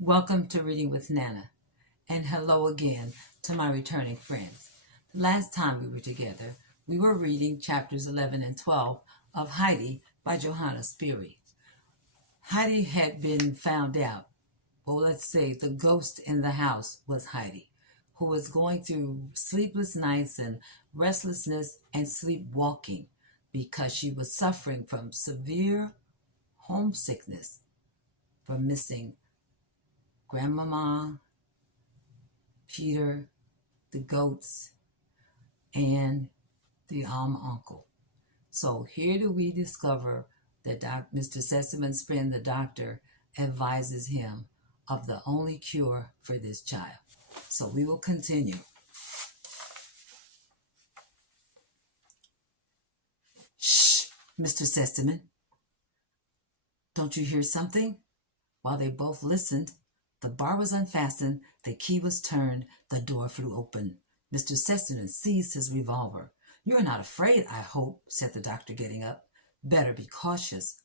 Welcome to Reading with Nana, and hello again to my returning friends. The last time we were together, we were reading chapters 11 and 12 of Heidi by Johanna Spyri. Heidi had been found out. Well, let's say the ghost in the house was Heidi, who was going through sleepless nights and restlessness and sleepwalking because she was suffering from severe homesickness from missing Grandmama, Peter, the goats, and the uncle. So here do we discover that Mr. Sesame's friend, the doctor, advises him of the only cure for this child. So we will continue. Shh, Mr. Sesame. Don't you hear something? While they both listened, the bar was unfastened, the key was turned, the door flew open. Mr. Sesame seized his revolver. "You're not afraid, I hope," said the doctor, getting up. "Better be cautious,"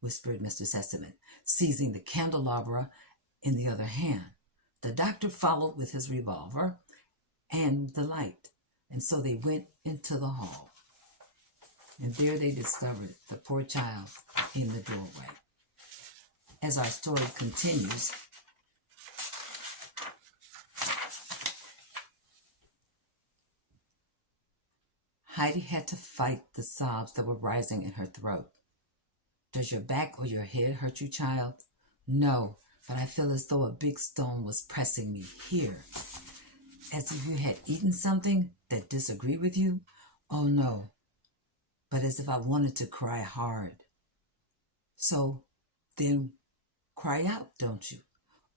whispered Mr. Sesame, seizing the candelabra in the other hand. The doctor followed with his revolver and the light, and so they went into the hall. And there they discovered the poor child in the doorway. As our story continues, Heidi had to fight the sobs that were rising in her throat. "Does your back or your head hurt you, child?" "No, but I feel as though a big stone was pressing me here." "As if you had eaten something that disagreed with you?" "Oh, no, but as if I wanted to cry hard." "So then cry out, don't you?"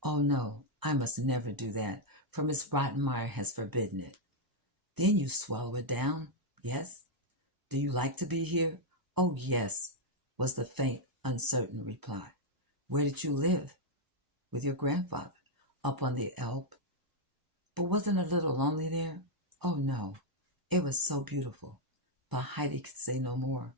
"Oh, no, I must never do that, for Miss Rottenmeier has forbidden it." "Then you swallow it down, yes?" "Do you like to be here?" "Oh, yes," was the faint, uncertain reply. "Where did you live?" "With your grandfather, up on the Elbe." "But wasn't it a little lonely there?" "Oh, no, it was so beautiful." But Heidi could say no more.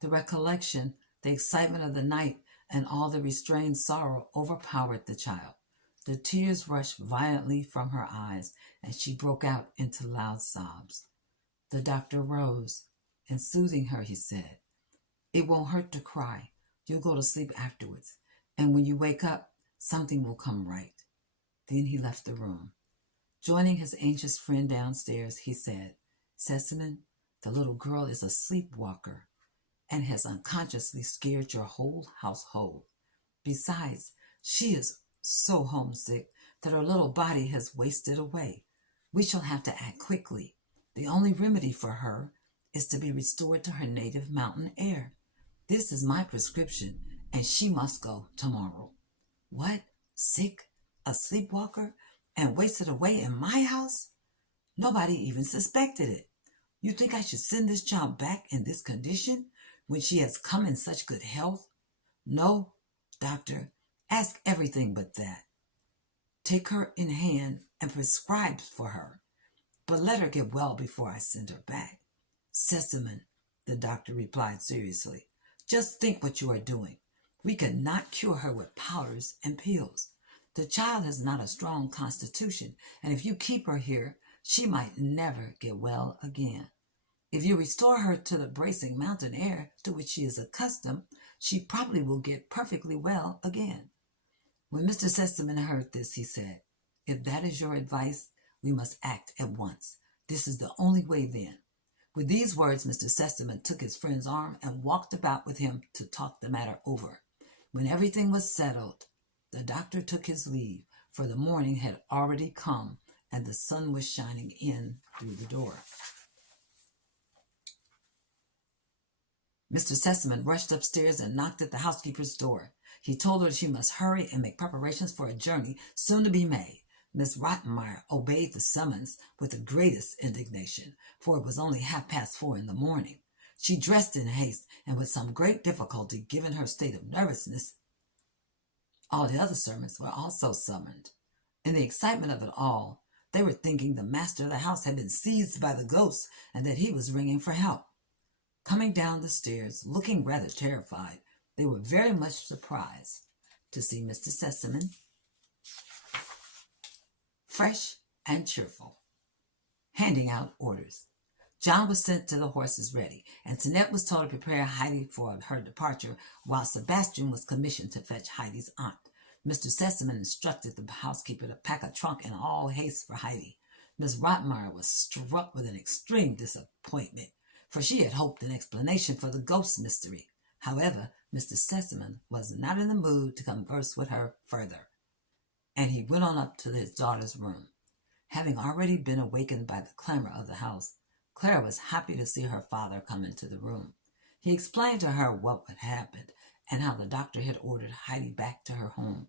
The recollection, the excitement of the night, and all the restrained sorrow overpowered the child. The tears rushed violently from her eyes, and she broke out into loud sobs. The doctor rose, and soothing her, he said, "It won't hurt to cry. You'll go to sleep afterwards, and when you wake up, something will come right." Then he left the room. Joining his anxious friend downstairs, he said, "Sesame, the little girl is a sleepwalker and has unconsciously scared your whole household. Besides, she is so homesick that her little body has wasted away. We shall have to act quickly. The only remedy for her is to be restored to her native mountain air. This is my prescription, and she must go tomorrow." "What? Sick? A sleepwalker? And wasted away in my house?" "Nobody even suspected it. You think I should send this child back in this condition when she has come in such good health?" "No, doctor, ask everything but that. Take her in hand and prescribe for her, but let her get well before I send her back." "Sesame," the doctor replied seriously, "just think what you are doing. We could not cure her with powders and pills. The child has not a strong constitution, and if you keep her here, she might never get well again. If you restore her to the bracing mountain air to which she is accustomed, she probably will get perfectly well again." When Mr. Sesame heard this, he said, "If that is your advice, we must act at once. This is the only way then." With these words, Mr. Sesame took his friend's arm and walked about with him to talk the matter over. When everything was settled, the doctor took his leave, for the morning had already come and the sun was shining in through the door. Mr. Sesame rushed upstairs and knocked at the housekeeper's door. He told her she must hurry and make preparations for a journey soon to be made. Miss Rottenmeier obeyed the summons with the greatest indignation, for it was only 4:30 in the morning. She dressed in haste, and with some great difficulty, given her state of nervousness. All the other servants were also summoned. In the excitement of it all, they were thinking the master of the house had been seized by the ghosts and that he was ringing for help. Coming down the stairs, looking rather terrified, they were very much surprised to see Mr. Sesame fresh and cheerful, handing out orders. John was sent to the horses ready, and Tinette was told to prepare Heidi for her departure, while Sebastian was commissioned to fetch Heidi's aunt. Mr. Sesemann instructed the housekeeper to pack a trunk in all haste for Heidi. Miss Rottenmeier was struck with an extreme disappointment, for she had hoped an explanation for the ghost mystery. However, Mr. Sesemann was not in the mood to converse with her further, and he went on up to his daughter's room. Having already been awakened by the clamor of the house, Clara was happy to see her father come into the room. He explained to her what had happened and how the doctor had ordered Heidi back to her home.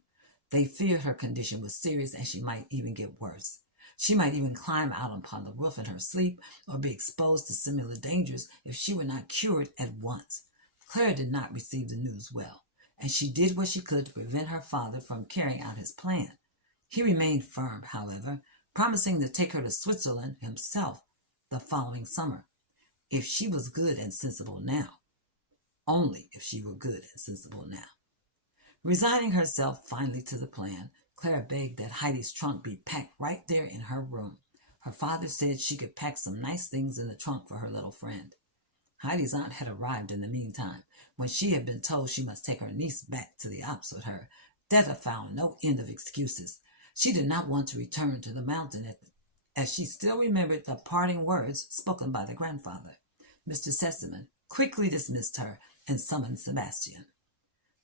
They feared her condition was serious and she might even get worse. She might even climb out upon the roof in her sleep or be exposed to similar dangers if she were not cured at once. Clara did not receive the news well, and she did what she could to prevent her father from carrying out his plan. He remained firm, however, promising to take her to Switzerland himself the following summer, if she was good and sensible now. Only if she were good and sensible now. Resigning herself finally to the plan, Clara begged that Heidi's trunk be packed right there in her room. Her father said she could pack some nice things in the trunk for her little friend. Heidi's aunt had arrived in the meantime. When she had been told she must take her niece back to the Alps with her, Detta found no end of excuses. She did not want to return to the mountain as she still remembered the parting words spoken by the grandfather. Mr. Sesemann quickly dismissed her and summoned Sebastian.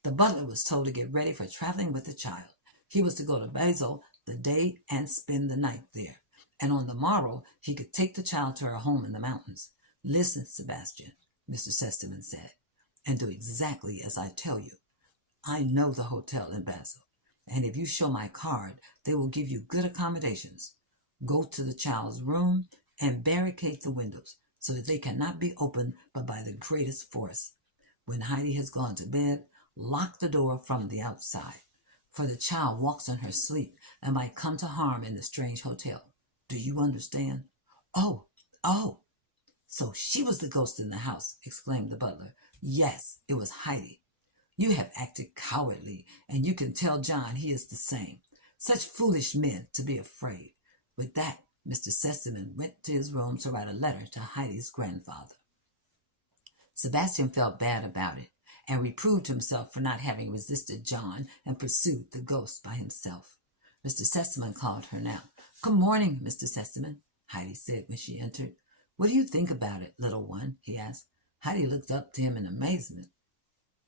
The butler was told to get ready for traveling with the child. He was to go to Basel the day and spend the night there, and on the morrow he could take the child to her home in the mountains. Listen, Sebastian, Mr. Sesemann said, and do exactly as I tell you. I know the hotel in Basel, and if you show my card, they will give you good accommodations. Go to the child's room and barricade the windows so that they cannot be opened but by the greatest force. When Heidi has gone to bed, lock the door from the outside, for the child walks in her sleep and might come to harm in the strange hotel. Do you understand? Oh, so she was the ghost in the house, exclaimed the butler. Yes, it was Heidi. You have acted cowardly, and you can tell John he is the same. Such foolish men to be afraid. With that, Mr. Sesemann went to his room to write a letter to Heidi's grandfather. Sebastian felt bad about it, and reproved himself for not having resisted John and pursued the ghost by himself. Mr. Sesemann called her now. Good morning, Mr. Sesemann, Heidi said when she entered. What do you think about it, little one? He asked. Heidi looked up to him in amazement.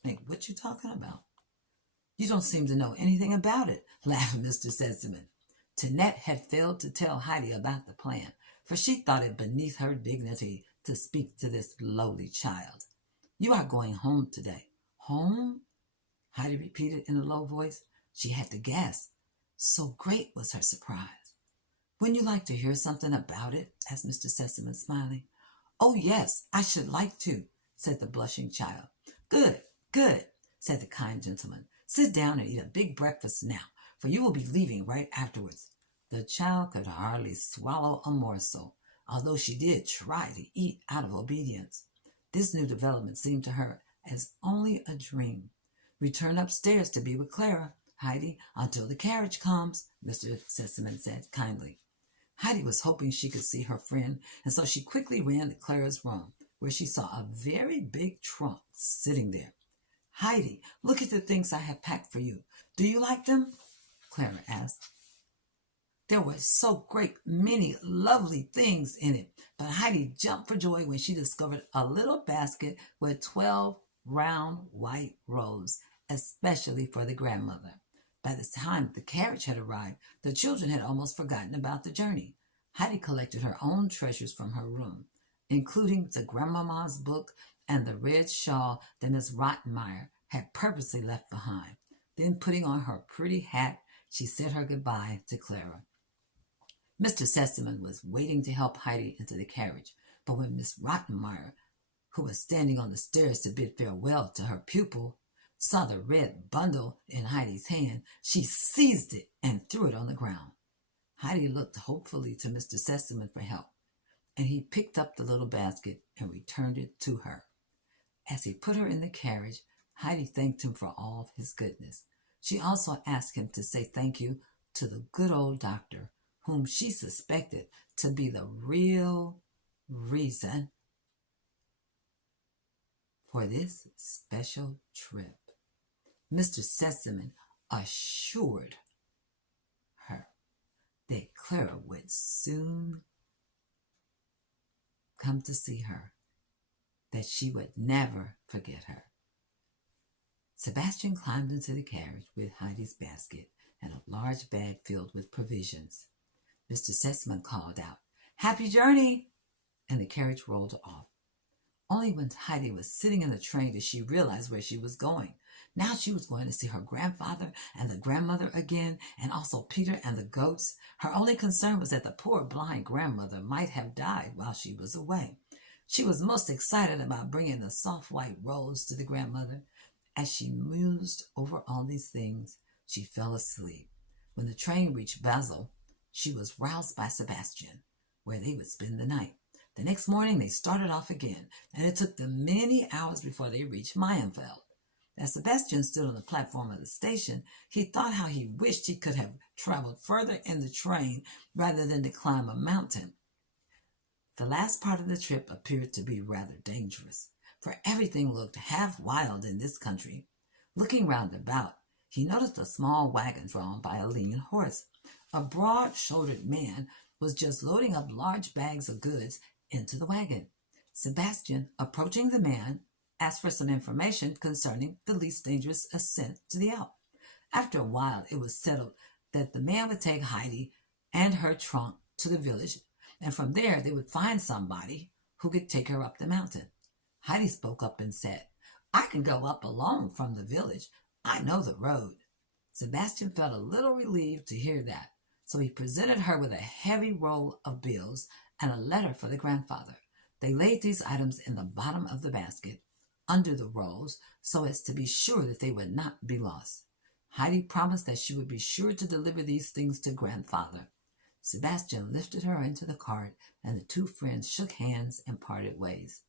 Hey, what you talking about? You don't seem to know anything about it, laughed Mr. Sesemann. Tinette had failed to tell Heidi about the plan, for she thought it beneath her dignity to speak to this lowly child. You are going home today. Home? Heidi repeated in a low voice. She had to gasp. So great was her surprise. Wouldn't you like to hear something about it? Asked Mr. Sesemann, smiling. Oh, yes, I should like to, said the blushing child. Good, said the kind gentleman. Sit down and eat a big breakfast now, for you will be leaving right afterwards. The child could hardly swallow a morsel, although she did try to eat out of obedience. This new development seemed to her as only a dream. Return upstairs to be with Clara, Heidi, until the carriage comes, Mr. Sesemann said kindly. Heidi was hoping she could see her friend, and so she quickly ran to Clara's room, where she saw a very big trunk sitting there. Heidi, look at the things I have packed for you. Do you like them? Clara asked. There were so great many lovely things in it, but Heidi jumped for joy when she discovered a little basket with 12 round white rolls, especially for the grandmother. By the time the carriage had arrived, the children had almost forgotten about the journey. Heidi collected her own treasures from her room, including the grandmama's book and the red shawl that Miss Rottenmeier had purposely left behind. Then, putting on her pretty hat, she said her goodbye to Clara. Mr. Sesemann was waiting to help Heidi into the carriage, but when Miss Rottenmeier, who was standing on the stairs to bid farewell to her pupil, saw the red bundle in Heidi's hand, she seized it and threw it on the ground. Heidi looked hopefully to Mr. Sesemann for help, and he picked up the little basket and returned it to her. As he put her in the carriage, Heidi thanked him for all his goodness. She also asked him to say thank you to the good old doctor, whom she suspected to be the real reason for this special trip. Mr. Sesame assured her that Clara would soon come to see her, that she would never forget her. Sebastian climbed into the carriage with Heidi's basket and a large bag filled with provisions. Mr. Sesame called out, "Happy journey!" and the carriage rolled off. Only when Heidi was sitting in the train did she realize where she was going. Now she was going to see her grandfather and the grandmother again, and also Peter and the goats. Her only concern was that the poor blind grandmother might have died while she was away. She was most excited about bringing the soft white rolls to the grandmother. As she mused over all these things, she fell asleep. When the train reached Basel, she was roused by Sebastian, where they would spend the night. The next morning they started off again, and it took them many hours before they reached Mayenfeld. As Sebastian stood on the platform of the station, he thought how he wished he could have traveled further in the train rather than to climb a mountain. The last part of the trip appeared to be rather dangerous, for everything looked half wild in this country. Looking round about, he noticed a small wagon drawn by a lean horse. A broad-shouldered man was just loading up large bags of goods into the wagon. Sebastian, approaching the man, asked for some information concerning the least dangerous ascent to the Alp. After a while, it was settled that the man would take Heidi and her trunk to the village, and from there they would find somebody who could take her up the mountain. Heidi spoke up and said, "I can go up alone from the village. I know the road." Sebastian felt a little relieved to hear that, so he presented her with a heavy roll of bills and a letter for the grandfather. They laid these items in the bottom of the basket, under the rolls, so as to be sure that they would not be lost. Heidi promised that she would be sure to deliver these things to grandfather. Sebastian lifted her into the cart, and the two friends shook hands and parted ways.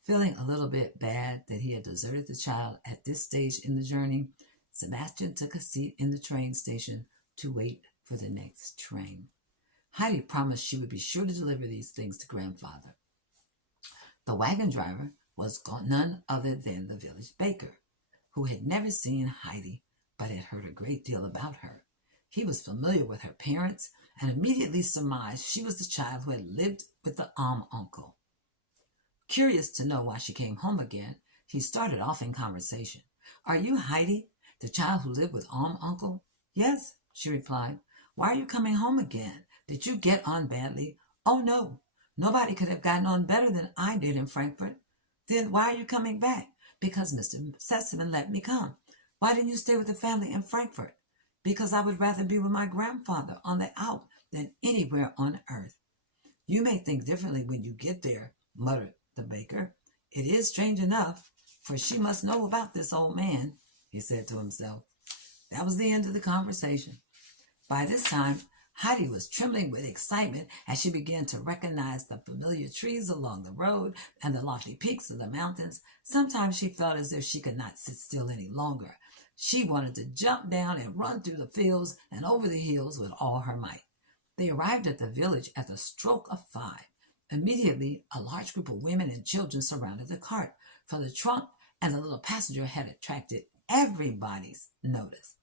Feeling a little bit bad that he had deserted the child at this stage in the journey, Sebastian took a seat in the train station to wait for the next train. Heidi promised she would be sure to deliver these things to grandfather. The wagon driver was none other than the village baker, who had never seen Heidi but had heard a great deal about her. He was familiar with her parents and immediately surmised she was the child who had lived with the uncle. Curious to know why she came home again, he started off in conversation. "Are you Heidi, the child who lived with uncle?" "Yes," she replied. "Why are you coming home again? Did you get on badly?" "Oh, no. Nobody could have gotten on better than I did in Frankfurt." "Then why are you coming back?" "Because Mr. Sesame let me come." "Why didn't you stay with the family in Frankfurt?" "Because I would rather be with my grandfather on the Alp than anywhere on earth." "You may think differently when you get there," muttered the baker. "It is strange enough, for she must know about this old man," he said to himself. That was the end of the conversation. By this time, Heidi was trembling with excitement as she began to recognize the familiar trees along the road and the lofty peaks of the mountains. Sometimes she felt as if she could not sit still any longer. She wanted to jump down and run through the fields and over the hills with all her might. They arrived at the village at the stroke of 5. Immediately, a large group of women and children surrounded the cart, for the trunk and the little passenger had attracted everybody's notice.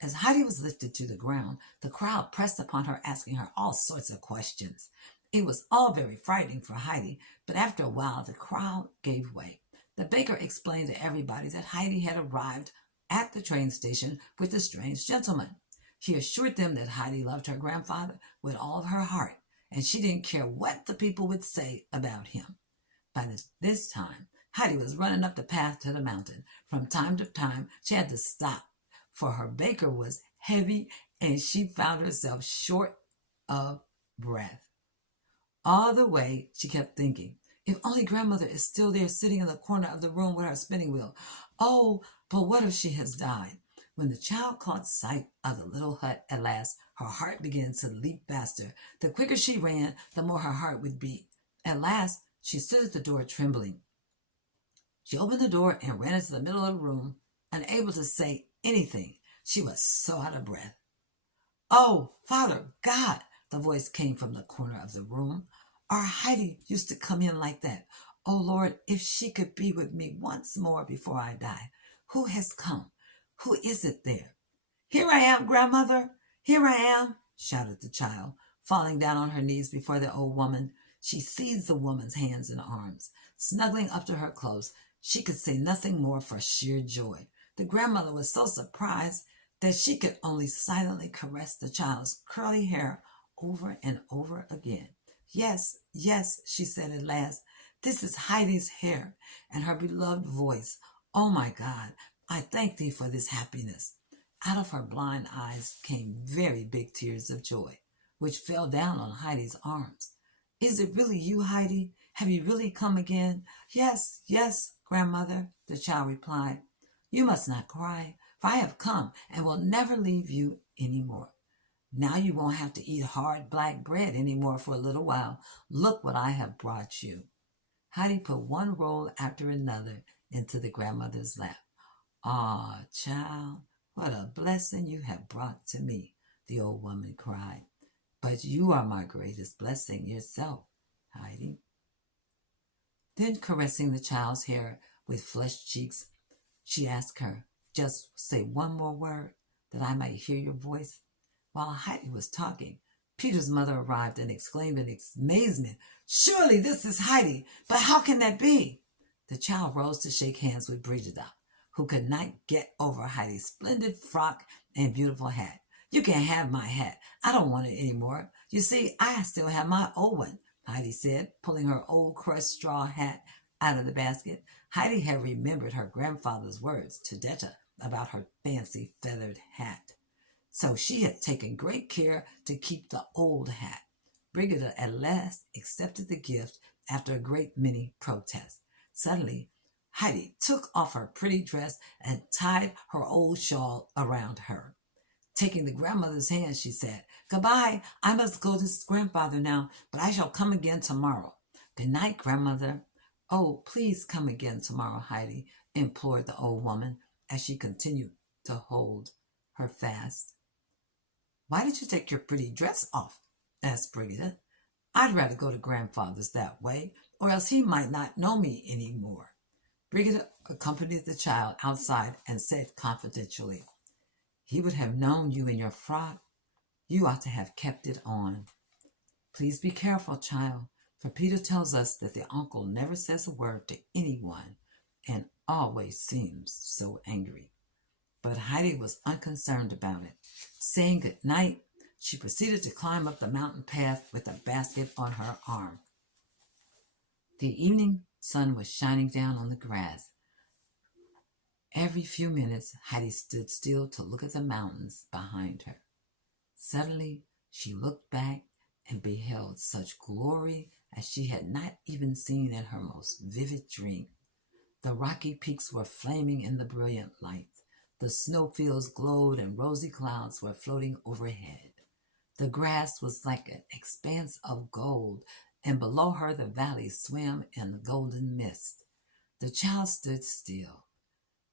As Heidi was lifted to the ground, the crowd pressed upon her, asking her all sorts of questions. It was all very frightening for Heidi, but after a while the crowd gave way. The baker explained to everybody that Heidi had arrived at the train station with the strange gentleman. He assured them that Heidi loved her grandfather with all of her heart, and she didn't care what the people would say about him. By this time, Heidi was running up the path to the mountain. From time to time, she had to stop, for her baker was heavy and she found herself short of breath. All the way, she kept thinking, if only grandmother is still there sitting in the corner of the room with her spinning wheel. Oh, but what if she has died? When the child caught sight of the little hut at last, her heart began to leap faster. The quicker she ran, the more her heart would beat. At last, she stood at the door trembling. She opened the door and ran into the middle of the room, unable to say anything. She was so out of breath. "Oh, Father God, The voice came from the corner of the room. Our Heidi used to come in like that. Oh Lord, if she could be with me once more before I die. Who has come? Who is it there? Here I am, grandmother. Here I am, shouted the child, falling down on her knees before the old woman. She seized the woman's hands and arms, snuggling up to her close. She could say nothing more for sheer joy. The grandmother was so surprised that she could only silently caress the child's curly hair over and over again. Yes, yes, she said at last. This is Heidi's hair and her beloved voice. Oh my God, I thank thee for this happiness. Out of her blind eyes came very big tears of joy, which fell down on Heidi's arms. Is it really you, Heidi? Have you really come again? Yes, yes, grandmother, the child replied. You must not cry, for I have come and will never leave you any more. Now you won't have to eat hard black bread any more for a little while. Look what I have brought you. Heidi put one roll after another into the grandmother's lap. Ah, child, what a blessing you have brought to me, the old woman cried. But you are my greatest blessing yourself, Heidi. Then, caressing the child's hair with flushed cheeks, she asked her, just say one more word, that I might hear your voice. While Heidi was talking, Peter's mother arrived and exclaimed in amazement, Surely this is Heidi, but how can that be? The child rose to shake hands with Brigida, who could not get over Heidi's splendid frock and beautiful hat. You can't have my hat. I don't want it anymore. You see, I still have my old one, Heidi said, pulling her old crushed straw hat out of the basket. Heidi had remembered her grandfather's words to Detta about her fancy feathered hat. So she had taken great care to keep the old hat. Brigida at last accepted the gift after a great many protests. Suddenly, Heidi took off her pretty dress and tied her old shawl around her. Taking the grandmother's hand, she said, Goodbye, I must go to grandfather now, but I shall come again tomorrow. Good night, grandmother. Oh, please come again tomorrow, Heidi, implored the old woman as she continued to hold her fast. Why did you take your pretty dress off? Asked Brigida. I'd rather go to grandfather's that way, or else he might not know me any more. Brigida accompanied the child outside and said confidentially, He would have known you in your frock. You ought to have kept it on. Please be careful, child, for Peter tells us that the uncle never says a word to anyone and always seems so angry. But Heidi was unconcerned about it. Saying good night, she proceeded to climb up the mountain path with a basket on her arm. The evening sun was shining down on the grass. Every few minutes, Heidi stood still to look at the mountains behind her. Suddenly, she looked back and beheld such glory as she had not even seen in her most vivid dream. The rocky peaks were flaming in the brilliant light. The snowfields glowed and rosy clouds were floating overhead. The grass was like an expanse of gold, and below her the valleys swam in the golden mist. The child stood still,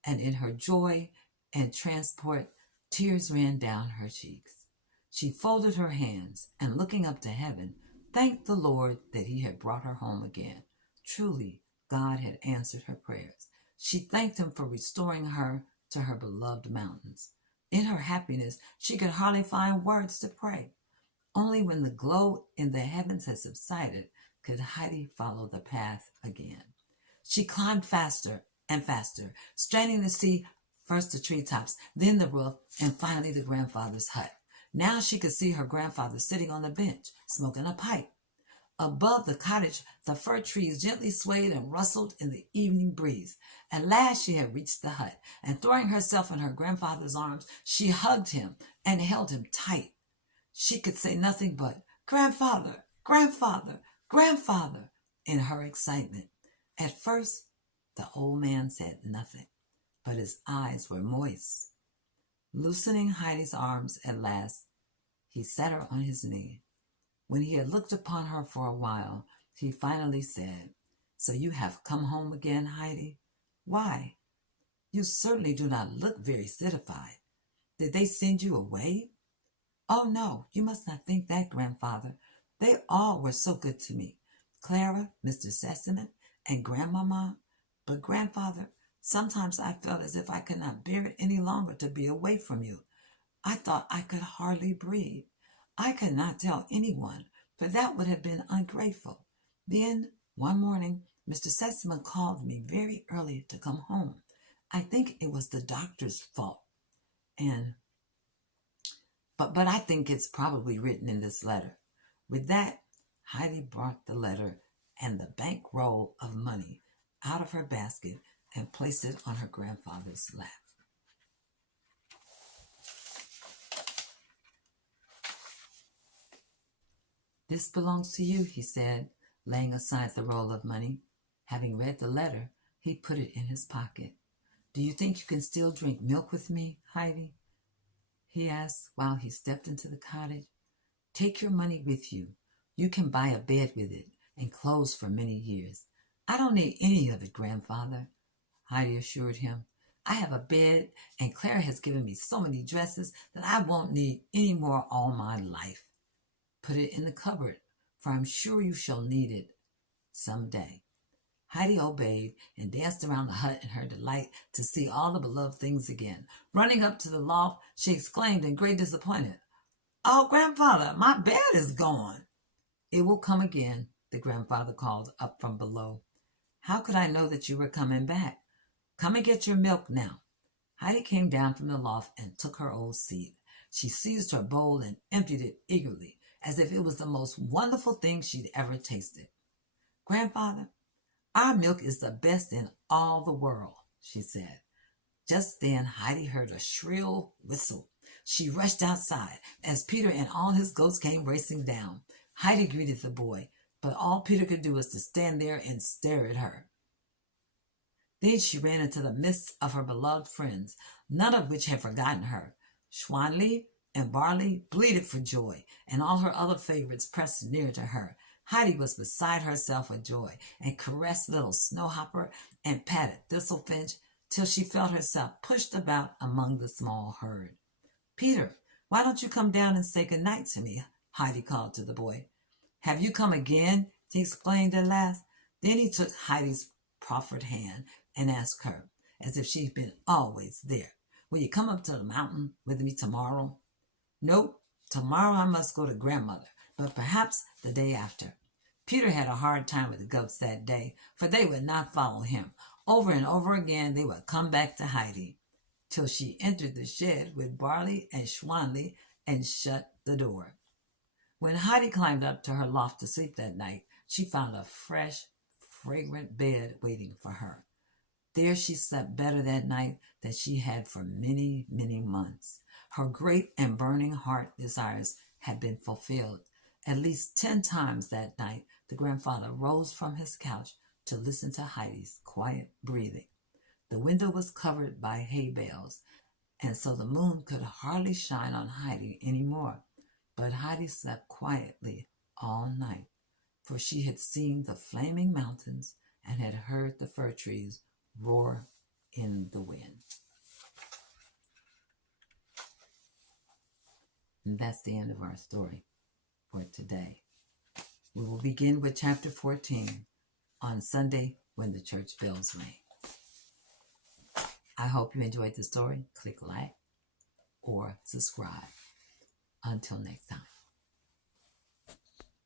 and in her joy and transport, tears ran down her cheeks. She folded her hands, and looking up to heaven, thanked the Lord that he had brought her home again. Truly, God had answered her prayers. She thanked him for restoring her to her beloved mountains. In her happiness, she could hardly find words to pray. Only when the glow in the heavens had subsided could Heidi follow the path again. She climbed faster and faster, straining to see first the treetops, then the roof, and finally the grandfather's hut. Now she could see her grandfather sitting on the bench, smoking a pipe. Above the cottage, the fir trees gently swayed and rustled in the evening breeze. At last she had reached the hut, and throwing herself in her grandfather's arms, she hugged him and held him tight. She could say nothing but, Grandfather, grandfather, grandfather, in her excitement. At first, the old man said nothing, but his eyes were moist. Loosening Heidi's arms at last, he set her on his knee. When he had looked upon her for a while, he finally said, So you have come home again, Heidi? Why? You certainly do not look very citified. Did they send you away? Oh, no, you must not think that, Grandfather. They all were so good to me. Clara, Mr. Sesame, and Grandmama. But, Grandfather, sometimes I felt as if I could not bear it any longer to be away from you. I thought I could hardly breathe. I could not tell anyone, for that would have been ungrateful. Then, one morning, Mr. Sesame called me very early to come home. I think it was the doctor's fault, and but I think it's probably written in this letter. With that, Heidi brought the letter and the bank roll of money out of her basket and placed it on her grandfather's lap. This belongs to you, he said, laying aside the roll of money. Having read the letter, he put it in his pocket. Do you think you can still drink milk with me, Heidi? He asked while he stepped into the cottage. Take your money with you. You can buy a bed with it and clothes for many years. I don't need any of it, Grandfather, Heidi assured him. I have a bed, and Clara has given me so many dresses that I won't need any more all my life. Put it in the cupboard, for I'm sure you shall need it some day. Heidi obeyed and danced around the hut in her delight to see all the beloved things again. Running up to the loft, she exclaimed in great disappointment, Oh, Grandfather, my bed is gone. It will come again, the grandfather called up from below. How could I know that you were coming back? Come and get your milk now. Heidi came down from the loft and took her old seat. She seized her bowl and emptied it eagerly, as if it was the most wonderful thing she'd ever tasted. Grandfather, our milk is the best in all the world, she said. Just then Heidi heard a shrill whistle. She rushed outside as Peter and all his goats came racing down. Heidi greeted the boy, but all Peter could do was to stand there and stare at her. Then she ran into the midst of her beloved friends, none of which had forgotten her. Schwanli and Barley bleated for joy, and all her other favorites pressed near to her. Heidi was beside herself with joy, and caressed little Snowhopper and patted Thistlefinch till she felt herself pushed about among the small herd. Peter, why don't you come down and say good night to me? Heidi called to the boy. Have you come again? He exclaimed at last. Then he took Heidi's proffered hand and asked her, as if she'd been always there, will you come up to the mountain with me tomorrow? Nope, tomorrow I must go to grandmother, but perhaps the day after. Peter had a hard time with the goats that day, for they would not follow him. Over and over again they would come back to Heidi, till she entered the shed with Barley and Schwanli and shut the door. When Heidi climbed up to her loft to sleep that night, she found a fresh, fragrant bed waiting for her. There she slept better that night than she had for many, many months. Her great and burning heart desires had been fulfilled. At least 10 times that night, the grandfather rose from his couch to listen to Heidi's quiet breathing. The window was covered by hay bales, and so the moon could hardly shine on Heidi any more. But Heidi slept quietly all night, for she had seen the flaming mountains and had heard the fir trees roar in the wind. And that's the end of our story for today. We will begin with chapter 14 on Sunday when the church bells ring. I hope you enjoyed the story. Click like or subscribe. Until next time.